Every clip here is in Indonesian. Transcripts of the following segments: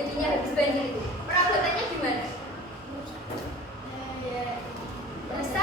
Jadinya habis banjir itu perabotannya gimana? Rusak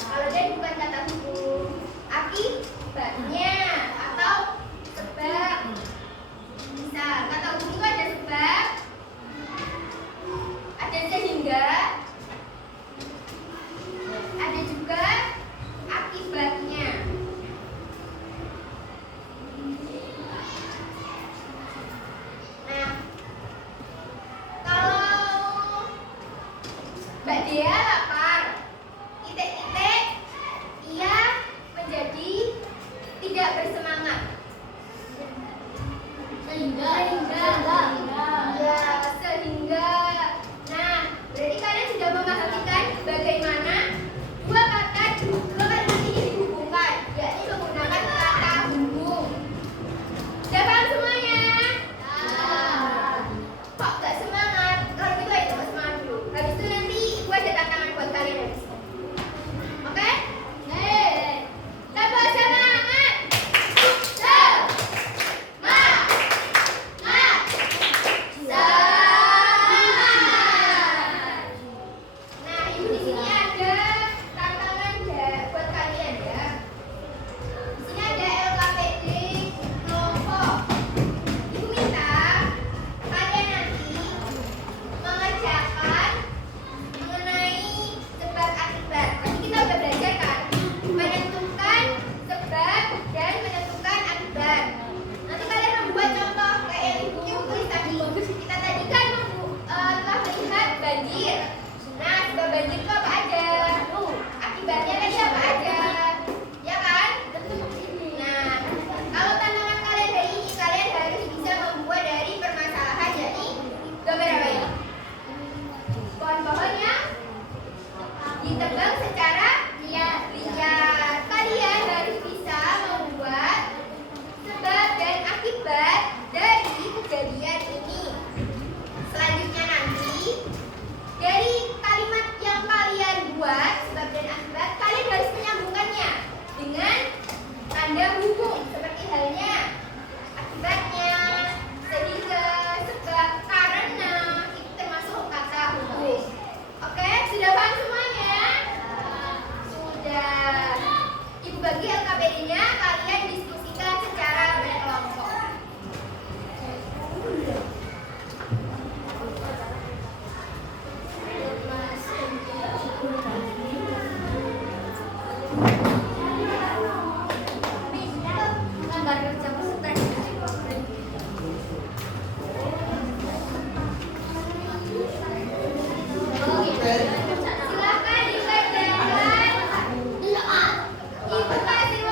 Kalau dan bukan kata hubung. Akibatnya atau sebab. Misal kata hubung itu ada sebab, ada sehingga, ada juga akibatnya. Nah, kalau Mbak Dea lapar, titik-titik, ia menjadi tidak bersemangat. Sehingga. Nah, berarti kalian sudah memahami kan bagaimana dua kalimat ini dihubungkan, yakni menggunakan kata hubung. Sudah paham semuanya? Kok gak semangat? Kalau gitu ayo coba semangat dulu. Habis itu nanti ibu ada tantangan buat kalian habis itu. Oke? Coba semangat. Nah, ibu di sini ada tantangan buat kalian ya. Di sini ada LKPD kelompok. Ibu minta kalian nanti mengerjakan mengenai sebab akibat. Tadi kita udah belajar kan, menentukan sebab dan menentukan akibat. Nanti kalian membuat contoh kayak yang ibu tulis tadi. Kita tadi kan telah melihat banjir. Nah, sebab banjir itu apa aja? Akibatnya tadi apa aja? Ya kan? Nah, kalau tantangan kalian hari ini, kalian harus bisa membuat dari permasalahan, yakni gambar apa ini? Pohon-pohon yang ditebang secara liar. Kalian harus bisa membuat sebab dan akibat dari kejadian ini. Selanjutnya nanti dari kalimat yang kalian buat sebab dan akibat, kalian harus menyambungkannya dengan tanda hubung seperti halnya akibatnya, sehingga, sebab, karena itu termasuk kata hubung. Oke, sudah paham semuanya? Sudah. Ibu bagi LKPD-nya, kalian diskusikan secara berkelompok. Silakan dikerjakan. Ibu kasih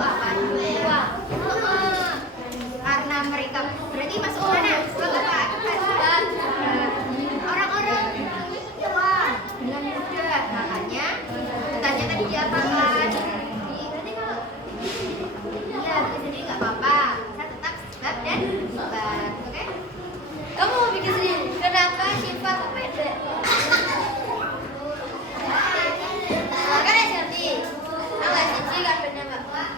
apa? Uang. Karena mereka berarti masuk mana? Sebab apa? Sebab orang-orang uang dengan mudah. Makanya tanya tadi diapakan? Berarti kalau iya bikin sendiri nggak apa-apa. Saya tetap sebab dan akibat. Oke? Kamu mau bikin sendiri? Kenapa Syifa kok pendek? Kan ya Shanti? Enggak Cici kan benar Mbak?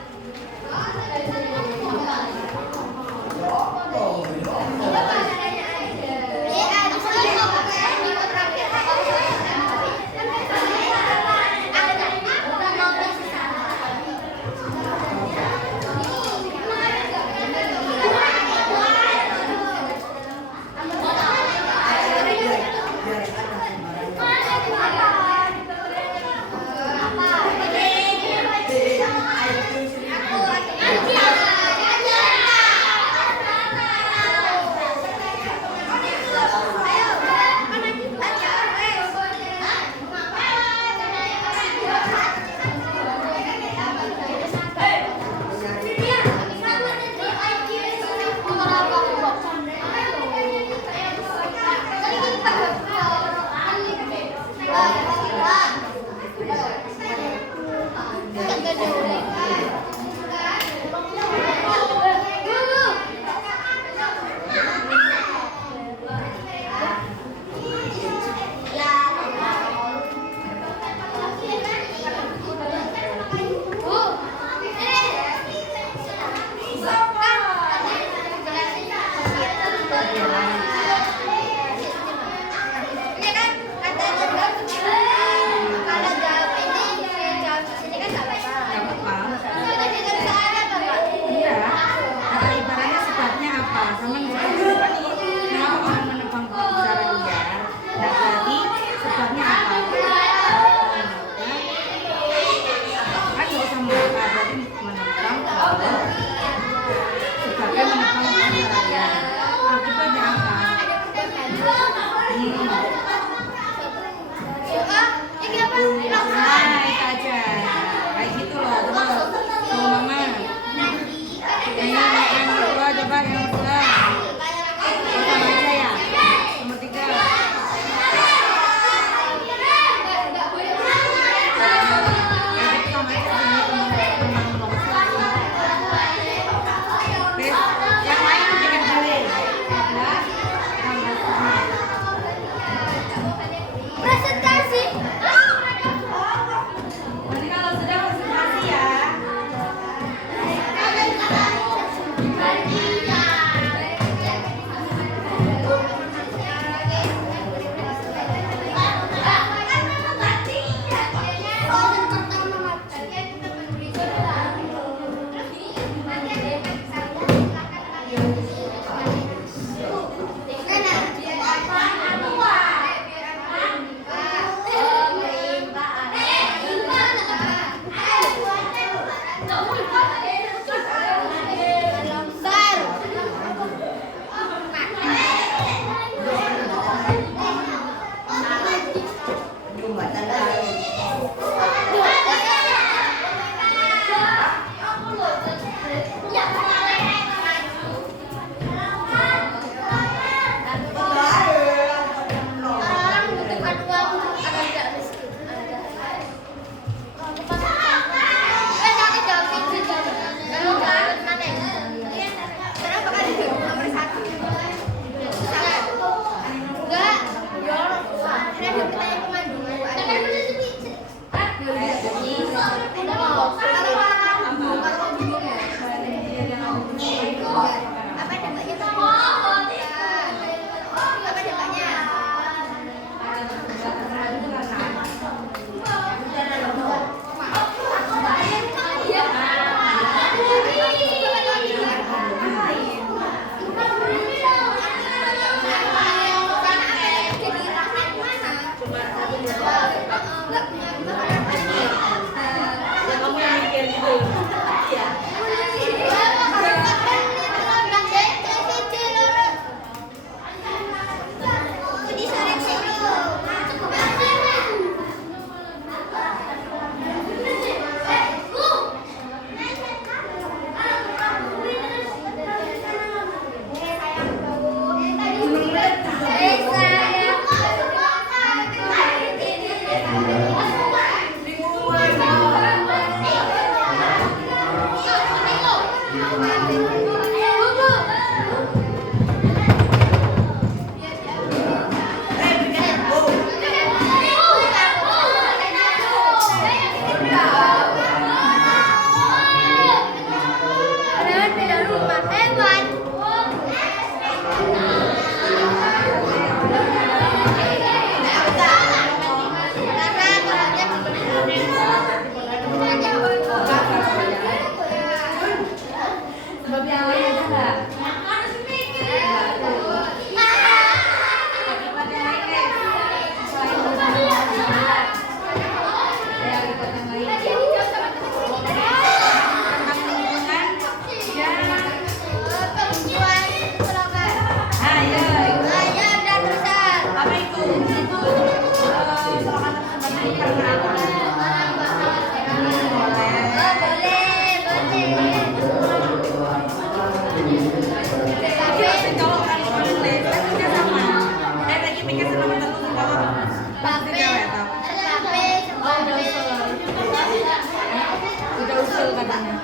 katanya.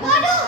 Waduh.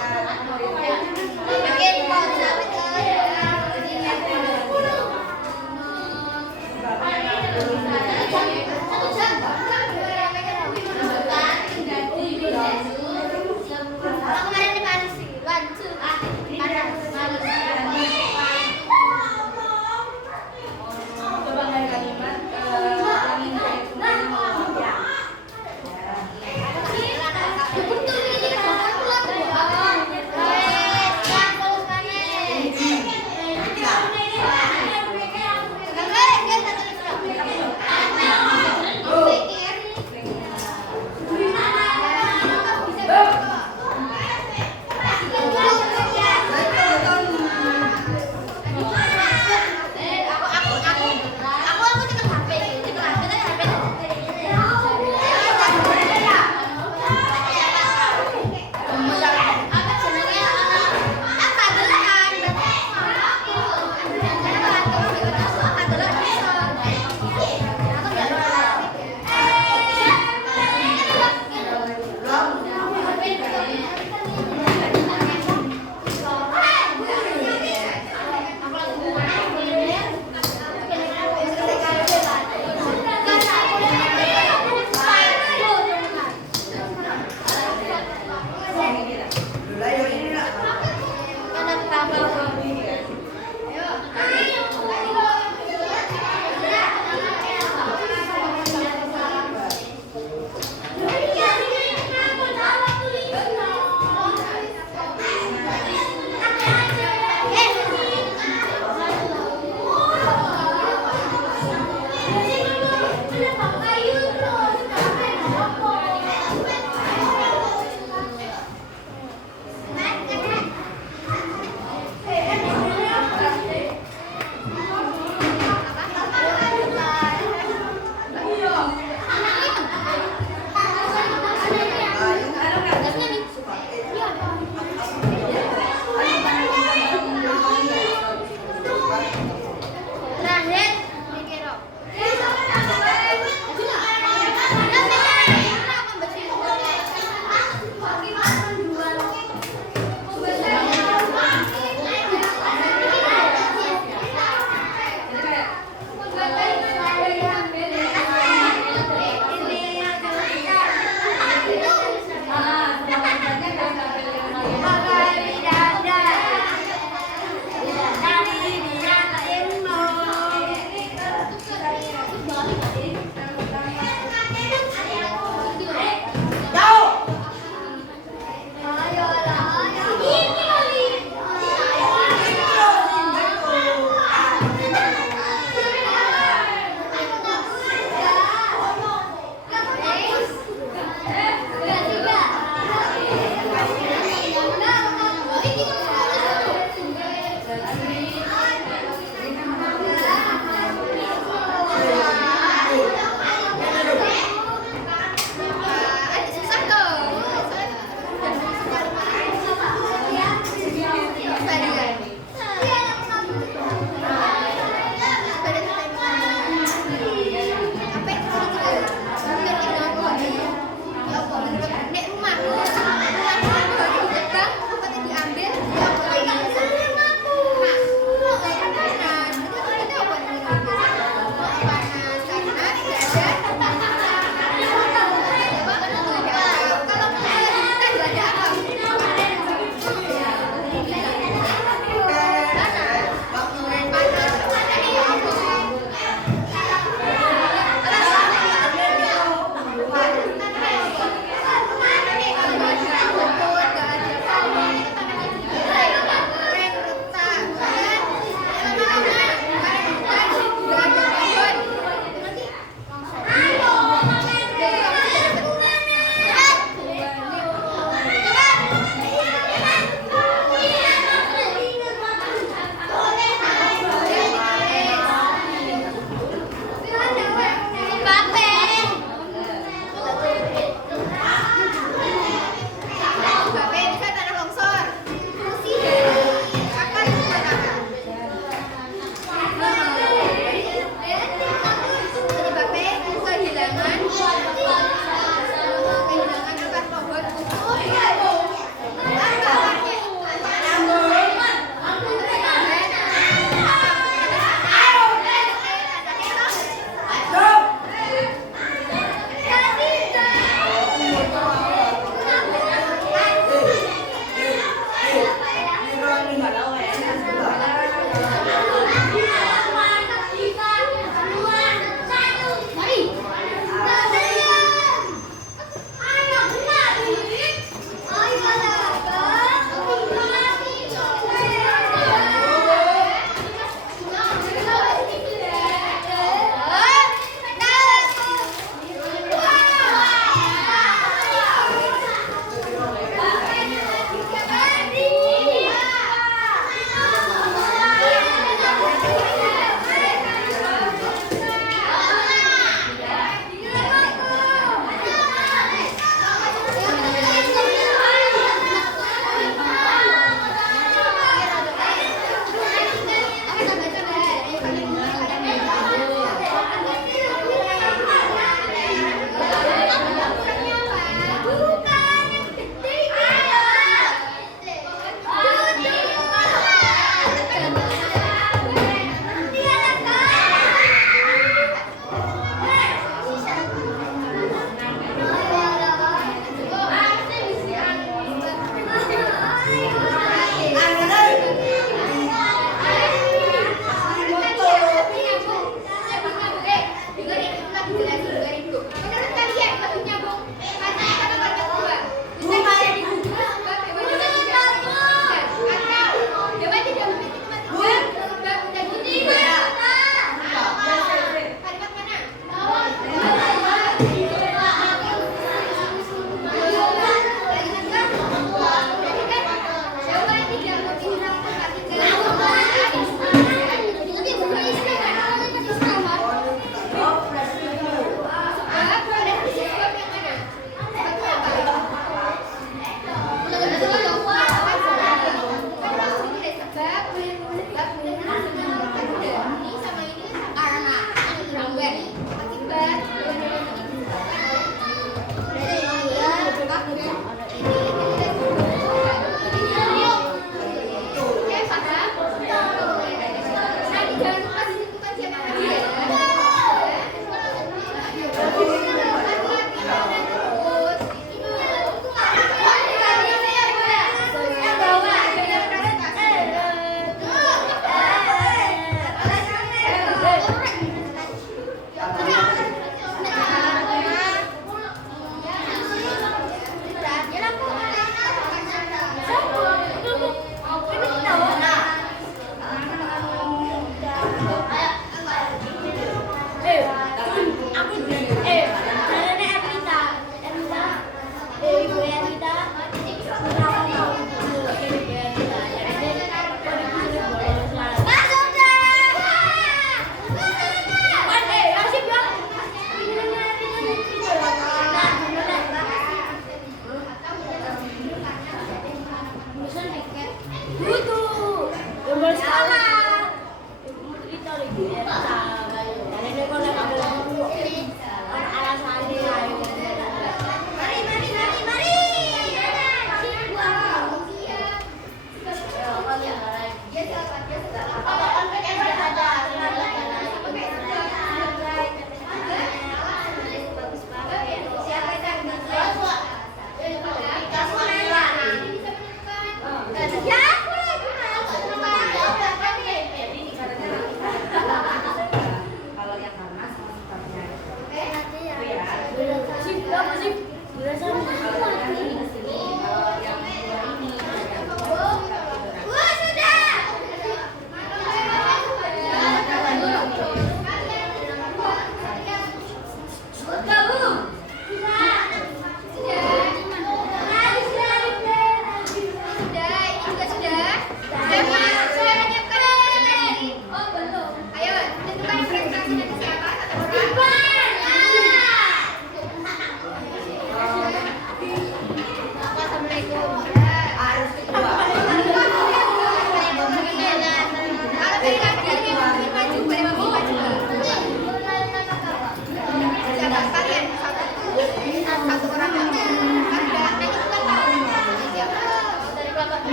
dijelasin dengerin dulu. Menurut kalian lebih nyambung mana yang kata kalimat kedua? Bisa jadi sebab hewan tidak atau hewan tidak memiliki tempat tinggal sebab dan tidak. Kalimat mana?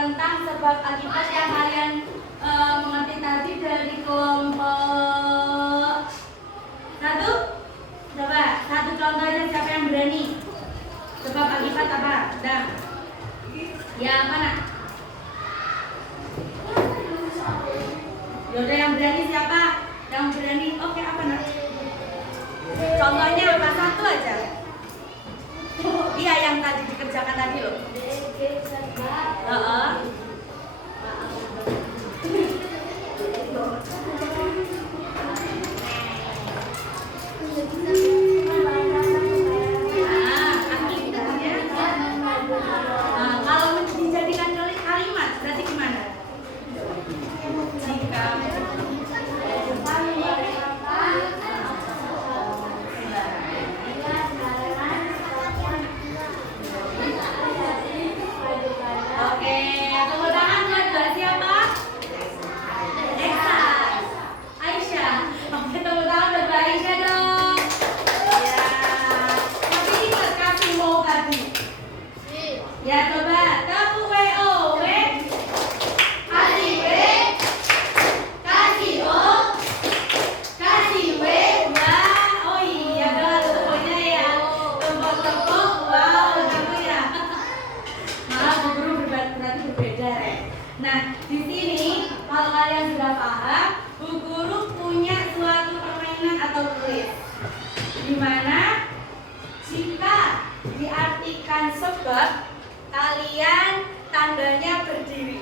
tentang sebab akibat yang kalian mengerti tadi dari kelompok 1. Coba satu contohnya, siapa yang berani? Sebab akibat apa? Nah, ya mana? Yaudah, yang berani siapa? Yang berani? Oke, apa nak? Contohnya cuma satu aja. Iya, yang tadi dikerjakan tadi loh. Kalau dijadikan kalimat berarti gimana? Jika oke, tepuk tangan buat siapa? Eksa, Aisyah. Oke, tepuk tangan buat Aisyah dong. Ya, tapi ingat kasih mau tadi. Ya, coba tepuk WO, W, kasih W, kasih O, kasih W, wah, oh iya dong, tepuknya ya, tepuk-tepuk, wow, kamu ya. Malah Bu Guru berarti berbeda ya. Nah, di sini kalau kalian sudah paham, Bu Guru punya suatu permainan atau kuis, di mana jika diartikan sebab, kalian tandanya berdiri,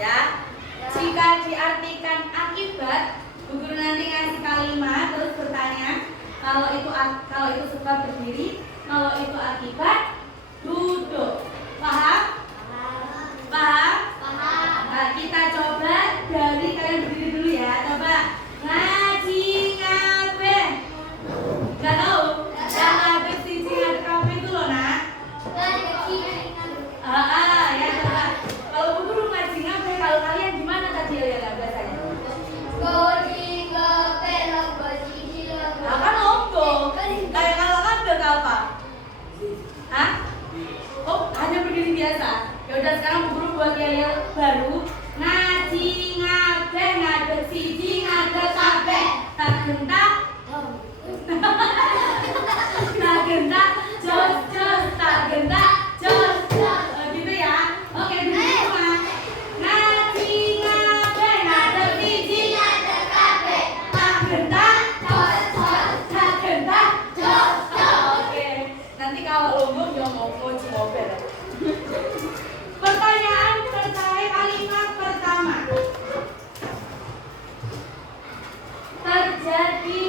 ya. Jika diartikan akibat, Bu Guru nanti ngasih kalimat terus bertanya. Kalau itu sebab berdiri, kalau itu akibat duduk. Paham? Paham? Nah, kita coba dari kalian berdiri dulu ya. Coba ngaji ngabeh. Gak tahu? Yang ada sisi ada kafe itu loh nak. Ya coba. Kalau Bu Guru ngaji ngabeh, kalau kalian gimana tadi ya biasanya? Apa lombok? Kayak kalau ngabeh apa? Hah? Oh, hanya berdiri biasa. Ya udah, sekarang Bu Guru buat yel baru. Ngaji ngabeh, ngadeg siji, ngadeg kabeh. Tak gentak. Tak gentak, jos jos, tak gentak, jos jos. Gitu ya. Oke, dulu semua. Ngaji ngabeh, ngadeg siji, ngadeg kabeh. Tak gentak, jos jos, tak gentak, jos jos. Oke. Nanti kalau lombok ya mau kunci mobil. Pertanyaan terkait kalimat pertama. Terjadi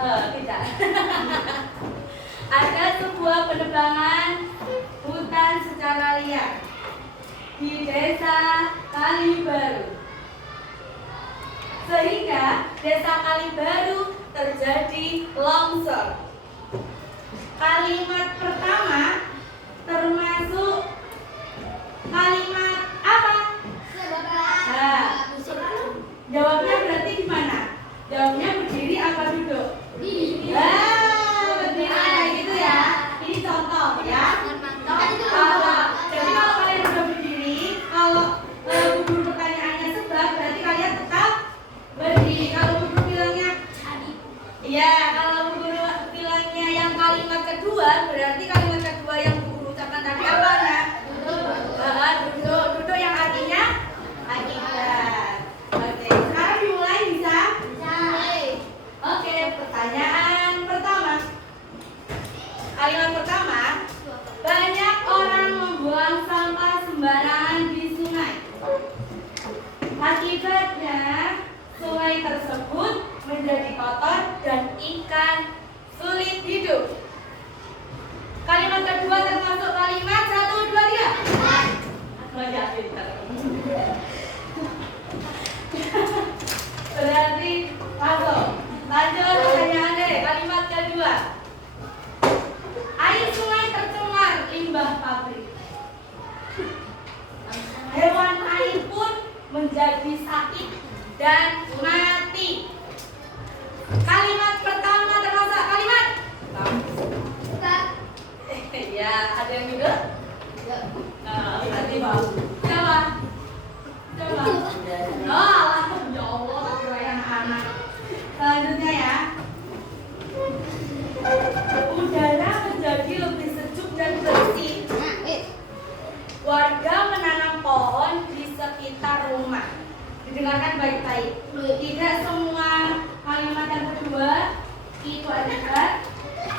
tidak. Ada sebuah penebangan hutan secara liar di desa Kalibaru, sehingga desa Kalibaru terjadi longsor. Kalimat pertama termasuk kalimat apa? Nah, jawabnya berarti gimana? Jawabnya berdiri apa duduk? Berdiri. Berdiri kayak gitu ya. Ini contoh ya. Jadi kalau kalian sudah berdiri, kalau Bu Guru pertanyaannya sebab, berarti kalian tetap berdiri. Kalau Bu Guru bilangnya, iya, kalau Bu Guru bilangnya yang kalimat kedua, berarti kalimat kedua yang Bu Guru ucapkan tadi apa ya? Duduk. Duduk yang artinya akibat. Oke, sekarang dimulai bisa? Oke, pertanyaan pertama. Kalimat pertama, banyak orang membuang sampah sembarangan di sungai. Akibatnya, sungai tersebut menjadi kotor dan ikan sulit hidup. Kalimat kedua termasuk kalimat 1, 2, 3. Banyak pintar. Berarti masuk. Lanjut pertanyaan deh. Kalimat kedua. Air sungai tercemar limbah pabrik. Hewan air pun menjadi sakit dan mati. Kalimat pertama termasuk kalimat. Ya, ada yang juga? Dengarkan baik-baik. Tidak semua kalimat yang kedua itu akibat.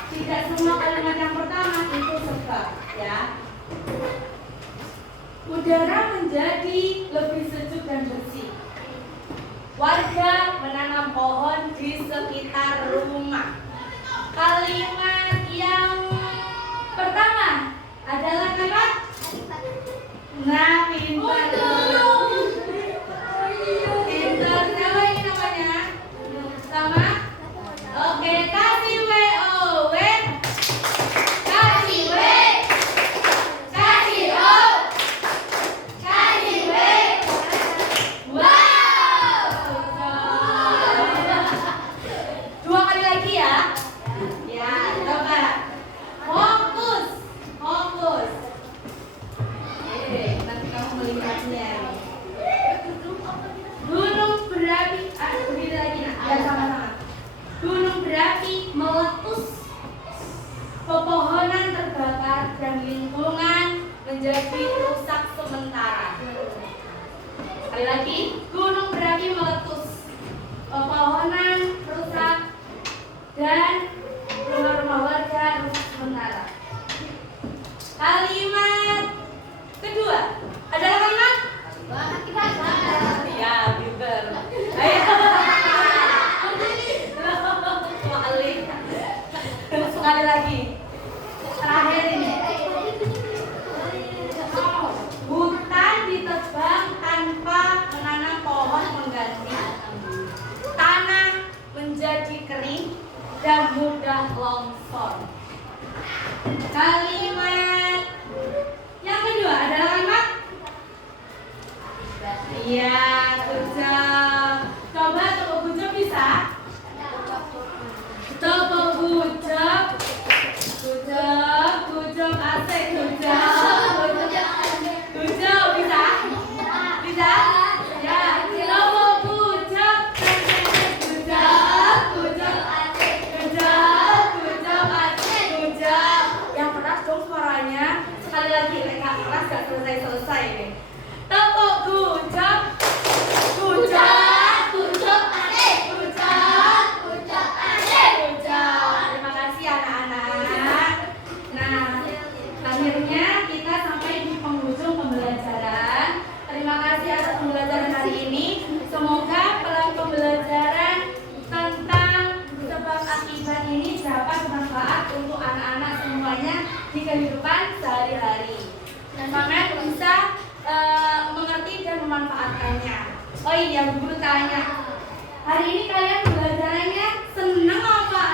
Tidak semua kalimat yang pertama itu sebab, ya. Udara menjadi lebih sejuk dan bersih. Warga menanam pohon di sekitar rumah. Kalimat yang pertama adalah kalimat nah, pintar. Pintar. Siapa ini namanya? Sama? Oke, kasih WO. Kasih W. Kasih O. Kasih W. Wow. Dua kali lagi ya. Ya, coba. Fokus. Fokus. Nanti kamu melihatnya. Gunung berapi. Berdiri lagi nak. Ya, sama-sama. Gunung berapi meletus. Pepohonan terbakar dan lingkungan menjadi rusak sementara. Sekali lagi, gunung berapi meletus. Pepohonan rusak dan rumah-rumah warga rusak sementara. Kalimat kedua adalah kalimat ya, pintar. Ayo. Sekali lagi. Terakhir ini. Hutan ditebang tanpa menanam pohon pengganti. Tanah menjadi kering dan mudah longsor. Kalimat yang kedua adalah kalimat iya, gujab. Coba tepuk gujab bisa? Tepuk gujab. Gujab, gujab asik gujab. Gujab bisa? Bisa? Ya, tepuk gujab. Gujab, gujab asik. Gujab, gujab asik. Gujab. Yang keras dong suaranya. Sekali lagi, gak keras gak selesai-selesai nih. Tepuk gujab. Gujab, gujab asik. Gujab, gujab asik. Gujab. Terima kasih anak-anak. Nah, akhirnya kita sampai di penghujung pembelajaran. Terima kasih atas pembelajaran hari ini. Semoga pembelajaran tentang sebab akibat ini dapat bermanfaat untuk anak-anak semuanya di kehidupan sehari-hari. Semangat bisa mengerti dan memanfaatkannya. Oh iya, guru tanya, hari ini kalian belajarannya senang apa